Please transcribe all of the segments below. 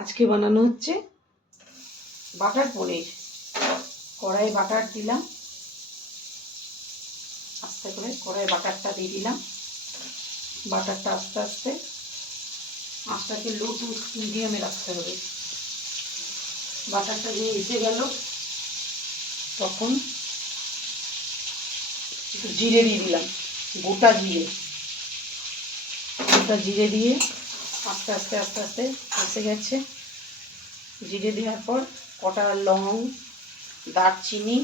আজকে বানানো হচ্ছে বাটার পনির। কড়াই বাটার দিলাম, আস্তে করে কড়াই বাটারটা দিয়ে দিলাম। বাটারটা আস্তে আস্তে আঁচটাকে লো টু মিডিয়ামে রাখতে হবে। বাটারটা দিয়ে এসে গেল তখন একটু জিরে দিয়ে দিলাম, গোটা জিরে দিয়ে আস্তে আস্তে আস্তে আস্তে এসে গেছে। জিরে দেওয়ার পর কটা লং, দারচিনি,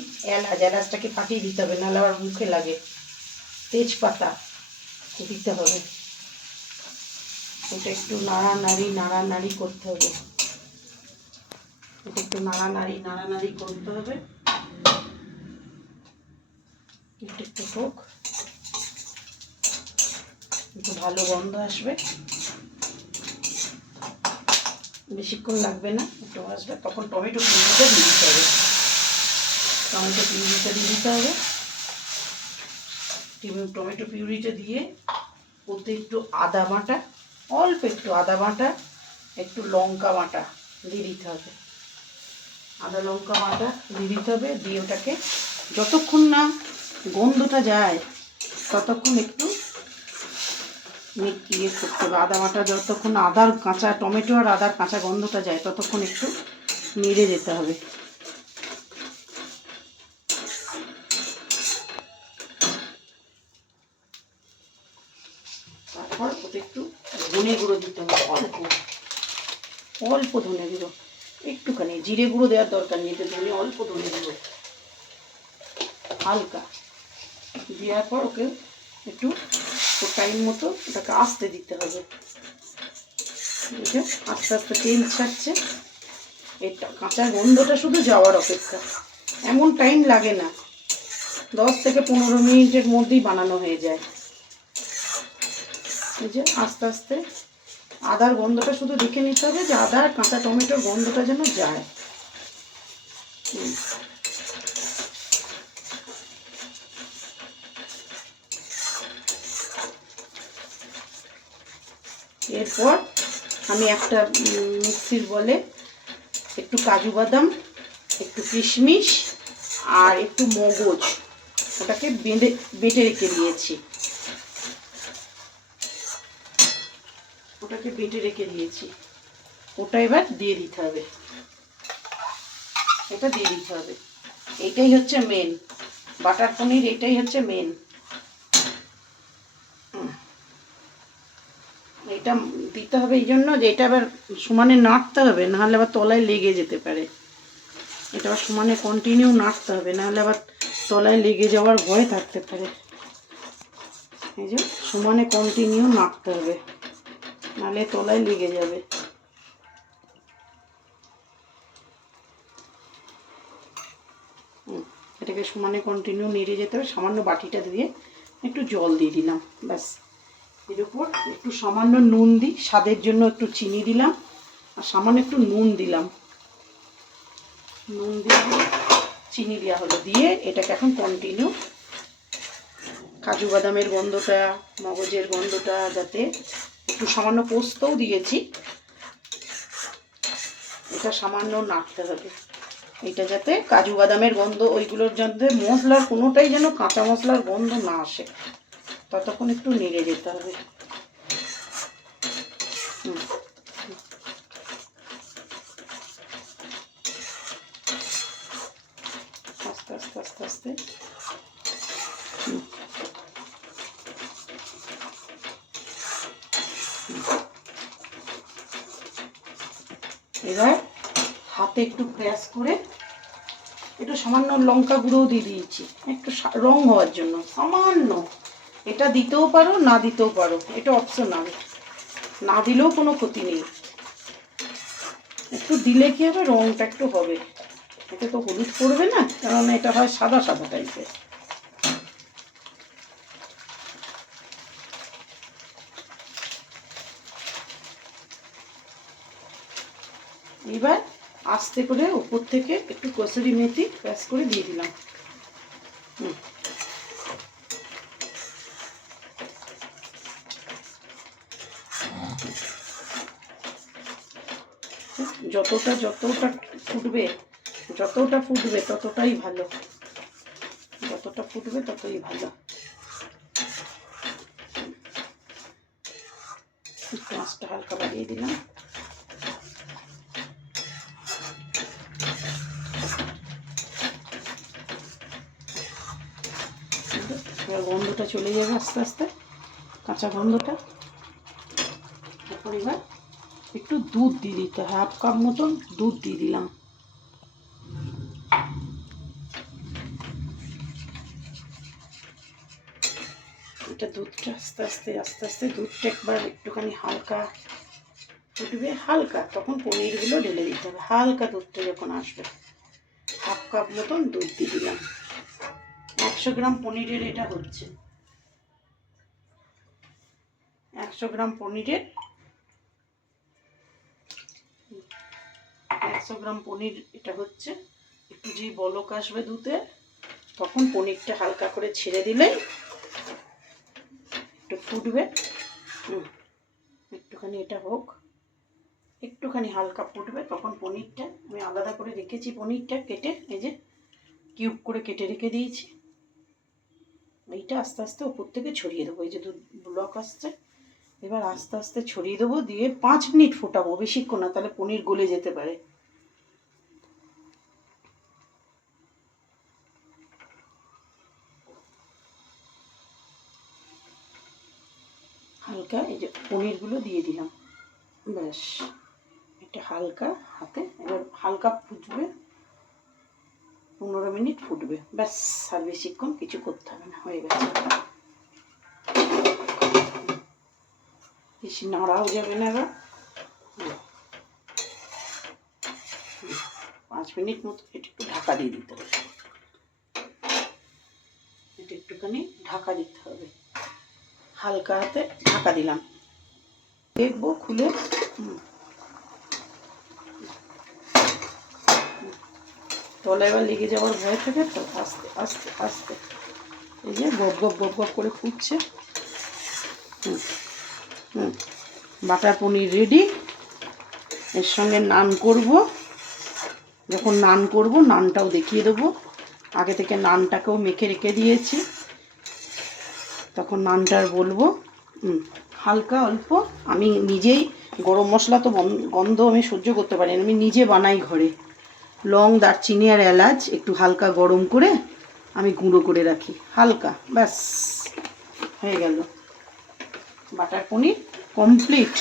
এলাচটাকে ফাটিয়ে দিতে হবে, নাহলে আবার মুখে লাগে। তেজপাতা দিতে হবে। এটা একটু নাড়ানাড়ি করতে হবে। এটা একটু নাড়ানাড়ি করতে হবে। একটু হোক, একটু ভালো গন্ধ আসবে, বেশিক্ষণ লাগবে না, একটু আসবে। তখন টমেটো পিউরিটা দিয়ে দিতে হবে। টমেটো পিউরিটা দিয়ে ওতে একটু আদা বাটা, অল্প একটু আদা বাটা, একটু লঙ্কা বাটা দিয়ে দিতে হবে। আদা লঙ্কা বাটা দিয়ে দিতে হবে। দিয়ে ওটাকে যতক্ষণ না গন্ধটা যায় ততক্ষণ একটু ইয়ে করতে হবে। আদা বাটা যতক্ষণ আদার কাঁচা, টমেটো আর আদার কাঁচা গন্ধটা যায় ততক্ষণ একটু নেড়ে যেতে হবে। তারপর ওতে একটু ধনে গুঁড়ো দিতে হবে, অল্প ধনে গুঁড়ো, একটুখানি। জিরে গুঁড়ো দেওয়ার দরকার নেই, অল্প ধনে গুঁড়ো হালকা দেওয়ার পর ওকে একটু টাইম মতো ওটাকে আস্তে দিতে হবে। আস্তে আস্তে তেল ছাড়ছে, এটা কাঁচা গন্ধটা শুধু যাওয়ার অপেক্ষা। এমন টাইম লাগে না, 10 থেকে 15 মিনিটের মধ্যেই বানানো হয়ে যায়। এই যে আস্তে আস্তে আদার গন্ধটা শুধু দেখে নিতে হবে যে আদার কাঁচা টমেটোর গন্ধটা যেন যায়। এরপর আমি একটা মিক্সির বলে একটু কাজু বাদাম, একটু কিশমিশ আর একটু মগজ ওটাকে বেটে রেখে দিয়েছি। ওটা এবার দিয়ে দিতে হবে। এটা দিয়ে দিতে হবে। এটাই হচ্ছে মেন বাটার পনির, এটাই হচ্ছে মেন। এটা দিতে হবে এই জন্য যে এটা আবার সমানে নাড়তে হবে, নাহলে আবার তলায় লেগে যেতে পারে। এটা আবার সমানে কন্টিনিউ নাড়তে হবে, নাহলে আবার তলায় লেগে যাওয়ার ভয় থাকতে পারে। এই যে সমানে কন্টিনিউ নাড়তে হবে, নাহলে তলায় লেগে যাবে। এটাকে সমানে কন্টিনিউ নেড়ে যেতে হবে। সামান্য বাটিটা দিয়ে একটু জল দিয়ে দিলাম, ব্যাস। এর উপর একটু সামান্য নুন দিই, স্বাদের জন্য একটু চিনি দিলাম আর সামান্য একটু নুন দিলাম। চিনি দেওয়া হলো। দিয়ে এটাকে এখন কন্টিনিউ কাজু বাদামের গন্ধটা, মগজের গন্ধটা যাতে, একটু সামান্য পোস্তও দিয়েছি, এটা সামান্য নাড়তে হবে। এটা যাতে কাজু বাদামের গন্ধ, ওইগুলোর যাতে মশলার কোনোটাই যেন কাঁচা মশলার গন্ধ না আসে, ততক্ষণ একটু নেড়ে যেতে হবে। আস্তে আস্তে আস্তে আস্তে এবার হাতে একটু প্রেস করে একটু সামান্য লঙ্কা গুঁড়োও দিয়ে দিয়েছি, একটু রং হওয়ার জন্য সামান্য। এটা দিতেও পারো, না দিতেও পারো, এটা অপশনাল। না দিলেও কোনো ক্ষতি নেই, একটু দিলে কি হবে, রংটা একটু হবে। এতে তো হলুদ পড়বে না, কারণ এটা হয় সাদা সাদা টাইপের। এবার আস্তে করে উপর থেকে একটু কসুরি মেথি প্রেস করে দিয়ে দিলাম। যতটা ফুটবে ততটাই ভালো, যতটা ফুটবে ততই ভালো। একটু আঁচটা হালকা বাড়িয়ে দিলাম। এবার গন্ধটা চলে যাবে আস্তে আস্তে, কাঁচা গন্ধটা। তারপর এবার একটু দুধ দিয়ে দিতে, 1/2 কাপ মতন দুধ দিয়ে দিলাম। এটা দুধটা আস্তে আস্তে দুধটা একবার একটুখানি হালকা ফুটবে, হালকা, তখন পনিরগুলো ঢেলে দিতে হবে। হালকা দুধটা যখন আসবে 1/2 কাপ মতন দুধ দিয়ে দিলাম। 100 গ্রাম পনিরের এটা হচ্ছে, 100 গ্রাম পনিরের 100 গ্রাম পনির এটা হচ্ছে। একটু যেই বলক আসবে দুধে, তখন পনিরটা হালকা করে ছেড়ে দিলেই একটু ফুটবে। একটুখানি এটা হোক, একটুখানি হালকা ফুটবে, তখন পনিরটা আমি আলাদা করে রেখেছি। পনিরটা কেটে এই যে কিউব করে কেটে রেখে দিয়েছি। এইটা আস্তে আস্তে ওপর থেকে ছড়িয়ে দেবো। এই যে দুধ ব্লক আসছে, এবার আস্তে আস্তে ছড়িয়ে দেবো, দিয়ে 5 মিনিট ফোটাবো, বেশিক্ষণ না, তাহলে পনির গলে যেতে পারে। হালকা এই যে পনিরগুলো দিয়ে দিলাম, ব্যাস। এটা হালকা হাতে এবার হালকা ফুটবে, 15 মিনিট ফুটবে, ব্যাস। আর বেশিক্ষণ কিছু করতে হবে না, হয়ে গেছে। বেশি নাড়াও যাবে না, এবার 5 মিনিট মতো এটা একটু ঢাকা দিয়ে দিতে হবে। এটা একটুখানি ঢাকা দিতে হবে, হালকা হাতে ঢাকা দিলাম। দেখবো খুলে, তলায় এবার লেগে যাওয়ার ভয় থাকে, তো আস্তে আস্তে আস্তে এই যে গপ গপ করে ফুটছে। বাটার পনির রেডি। এর সঙ্গে নান করব, যখন নান করব নানটাও দেখিয়ে দেবো। আগে থেকে নানটাকেও মেখে রেখে দিয়েছি, তখন নানটার বলবো। হালকা অল্প, আমি নিজেই গরম মশলা তো গন্ধ আমি সহ্য করতে পারি না, আমি নিজে বানাই ঘরে। লং, দারচিনি আর এলাচ একটু হালকা গরম করে আমি গুঁড়ো করে রাখি, হালকা, ব্যাস হয়ে গেল। বাটার পনির কমপ্লিট।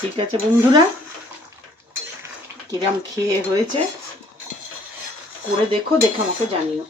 ঠিক আছে বন্ধুরা, কিরম খেয়ে হয়েছে করে দেখো, দেখে আমাকে জানিও।